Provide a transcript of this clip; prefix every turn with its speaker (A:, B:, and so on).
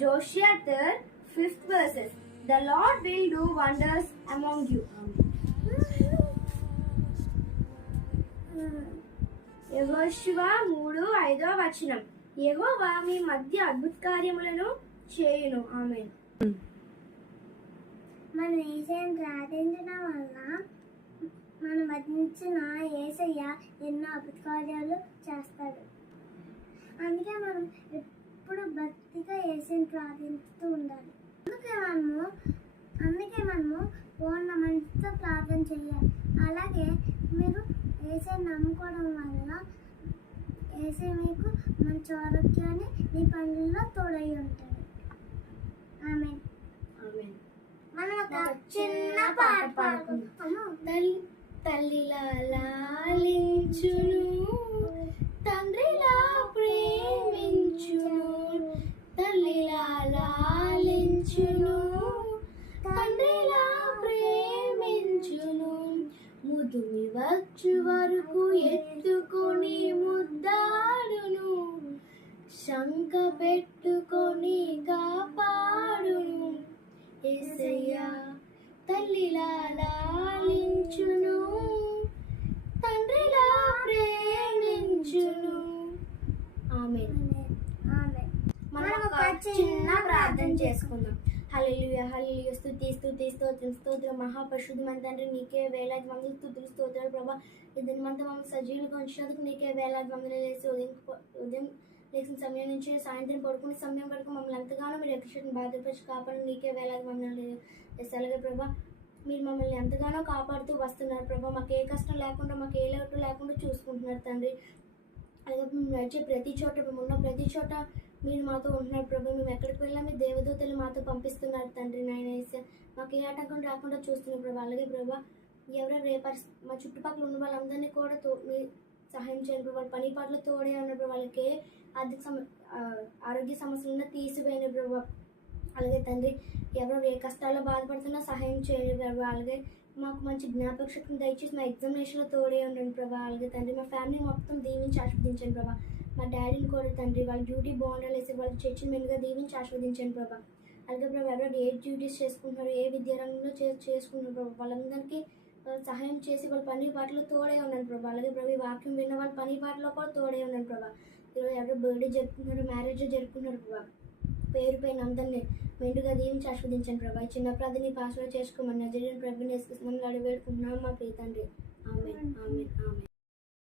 A: Joshua 3, 5th verses. The Lord will do wonders among you. యహోశివ మూడు ఐదో వచనం ఏవో మీ మధ్య అద్భుత కార్యములను చేయును ఆమె
B: మన ఏసైని ప్రార్థించడం వల్ల మన మధ్యించిన ఏసయ్య ఎన్నో అద్భుత కార్యాలు చేస్తాడు అందుకే మనం ఎప్పుడు భక్తిగా ఏసైని ప్రార్థిస్తూ ఉండాలి. అందుకే మనము అందుకే మనము పూర్ణ మనసుతో ప్రార్థన చేయాలి. అలాగే మీరు ఏసై నమ్ముకోవడం వల్ల ఏసై మీకు మంచి ఆరోగ్యాన్ని మీ పనుల్లో తోడై ఉంటాడు. ఆమె మనం ఒక చిన్న పాట పాడుకుందాము
A: తల్లి తల్లిలా లాలించును ముదుమి వచ్చు వరకు ఎత్తుకొని ముద్దాడును. శంక పెట్టుకొని కాపాడును. ఏసయ్యా తల్లిలా లాలించును. తండ్రిలా ప్రేమించును. ఆమె మనం ఒక చిన్న ప్రార్థన చేసుకుందాం. హల్లెలూయా హల్లెలూయా. స్థుతి స్థుతి స్తోత్రం స్తోత్రం. మహాపరిశుద్ధమైన తండ్రి నీకే వేలాది వందలు స్థుతులు స్తోత్రాలు ప్రభా. ఈ దినమంతా మమ్మల్ని సజీవులుగా ఉంచినందుకు నీకే వేలాది వందలు వేసి ఉదయం ఉదయం లేచిన సమయం నుంచి సాయంత్రం పడుకునే సమయం వరకు మమ్మల్ని ఎంతగానో మీరు ఎక్కడ బాధపరిచి కాపాడు నీకే వేలాది వందలు వేసి అలాగే ప్రభా. మీరు మమ్మల్ని ఎంతగానో కాపాడుతూ వస్తున్నారు ప్రభా. మాకు ఏ కష్టం లేకుండా మాకు ఏ లోటు లేకుండా చూసుకుంటున్నారు తండ్రి. అలాగే మేము నడిచే ప్రతి చోట మేము ఉన్న ప్రతి చోట మీరు మాతో ఉంటున్నారు ప్రభు మేము ఎక్కడికి వెళ్ళా మీ దేవదూతలు మాతో పంపిస్తున్నారు తండ్రి నాయన యేసయ్య. మాకు ఏ ఆటంకం రాకుండా చూస్తున్నారు ప్రభు. అలాగే ప్రభా ఎవరెవరు ఏ మా చుట్టుపక్కల ఉన్న వాళ్ళందరినీ కూడా తో మీ సహాయం చేయండి ప్రభు. వాళ్ళ పని పాటలు తోడే ఉన్నప్పుడు వాళ్ళకి ఆర్థిక సమ ఆరోగ్య సమస్యలున్న ఉన్నా ప్రభు. అలాగే తండ్రి ఎవరు ఏ కష్టాల్లో బాధపడుతున్నా సహాయం చేయండి ప్రభు. అలాగే మాకు మంచి జ్ఞాపక శక్తిని దయచేసి మా ఎగ్జామినేషన్లో తోడే ఉండండి ప్రభా. అలాగే తండ్రి మా ఫ్యామిలీ మొత్తం దీవించి ఆస్వాదించండి ప్రభా. మా డాడీని కూడా తండ్రి వాళ్ళ డ్యూటీ బాగుండాలి వేసి వాళ్ళు చర్చిని మెల్లిగా దీవించి ఆస్వాదించండి ప్రభా. అలాగే ప్రభా ఎవరు ఏ డ్యూటీస్ చేసుకుంటున్నారు ఏ విద్యారంగంలో చే చేసుకుంటున్నారు ప్రభా వాళ్ళందరికీ వాళ్ళు సహాయం చేసి వాళ్ళ పని పాటలో తోడే ఉన్నాను ప్రభా. అలాగే ప్రభు ఈ వాక్యం విన్న వాళ్ళ పని పాటలో కూడా తోడే ఉన్నాను ప్రభా. ఈరోజు ఎవరు బర్త్డే జరుపుకున్నారు మ్యారేజ్ జరుపుకున్నారు ప్రభా పేరు పైన అందరినీ మెండుగా దీవించి ఆస్వాదించండి ప్రభా. చిన్న ప్రాధిని పాస్వర్డ్ చేసుకోమని నజరీని ప్రభుని వేసుకున్నాను అడిగి వేడుకుంటున్నాం మా ప్రీతండ్రి ఆమె ఆమె ఆమె